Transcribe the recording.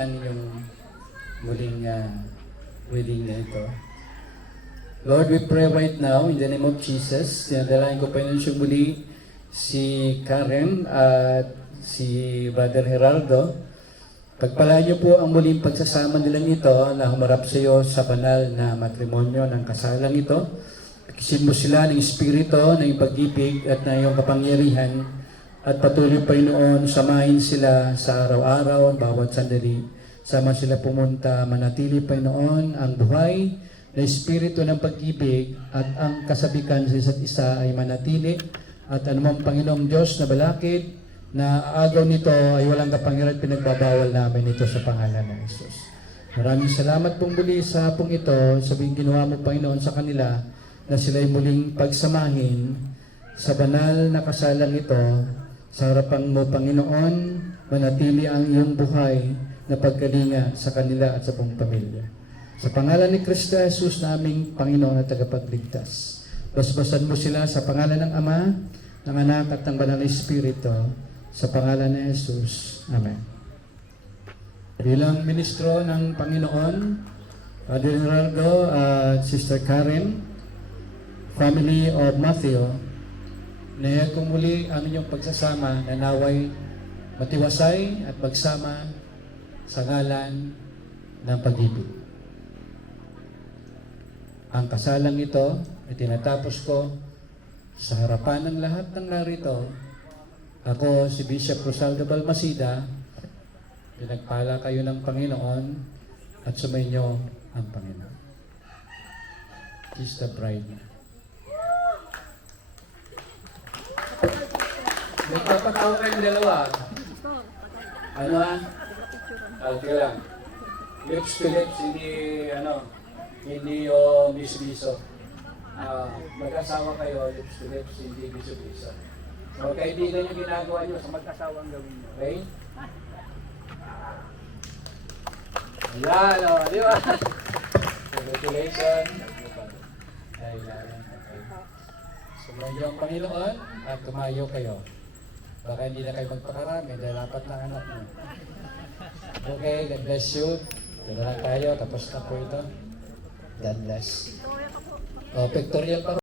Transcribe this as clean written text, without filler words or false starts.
ang inyong muling wedding na ito. Lord, we pray right now in the name of Jesus. Tinadalain ko pa rin siyang muli si Karen at si Brother Geraldo. Pagpalain niyo po ang muling pagsasama nilang ito na humarap sa iyo sa banal na matrimonyo ng kasalang ito. Kisin mo sila ng Espiritu, ng pag-ibig at ng iyong kapangyarihan at patuloy pa noon samahin sila sa araw-araw, bawat sandali. Sama sila pumunta, manatili pa noon ang buhay na Espiritu ng pag-ibig at ang kasabikan sa isa't isa ay manatili at anumang Panginoong Diyos na balakid na agaw nito ay walang kapangyarihan at pinagbabawal namin ito sa pangalan ng Jesus. Maraming salamat pong muli sa hapong ito, sabing ginawa mo Panginoon sa kanila na sila'y muling pagsamahin sa banal na kasalang ito. Sa harapan mo, Panginoon, manatili ang iyong buhay na pagkalinga sa kanila at sa buong pamilya. Sa pangalan ni Kristo Jesus naming Panginoon at tagapagligtas. Basbasan mo sila sa pangalan ng Ama, ng Anak at ng Banal na Espiritu. Sa pangalan ni Jesus. Amen. Bilang ministro ng Panginoon, Father Geraldo at Sister Karen, family of Matthew, nahiyag kong muli ang inyong pagsasama na naway matiwasay at magsama sa ngalan ng pag-ibig. Ang kasalang ito ay tinatapos ko sa harapan ng lahat ng narito. Ako si Bishop Rosaldo Balmasida, pinagpala kayo ng Panginoon at sumainyo ang Panginoon. Kiss the bride. Nagpapatawa kayong dalawa. Ano ha? Okay lang. Lips to lips, hindi miso-miso. Mag-asawa kayo, lips to lips, hindi miso-miso. So, kaibigan yung ginagawa nyo sa mag-asawang gawin nyo. Okay? Ayan, di ba? Congratulations. Ayan. Sumayo ang Panginoon at tumayo kayo. Baka hindi na kayo magpakarami dahil apat na anak mo. Okay, God bless you. Ito na lang tayo, tapos na po ito. God bless. Pictorial pa.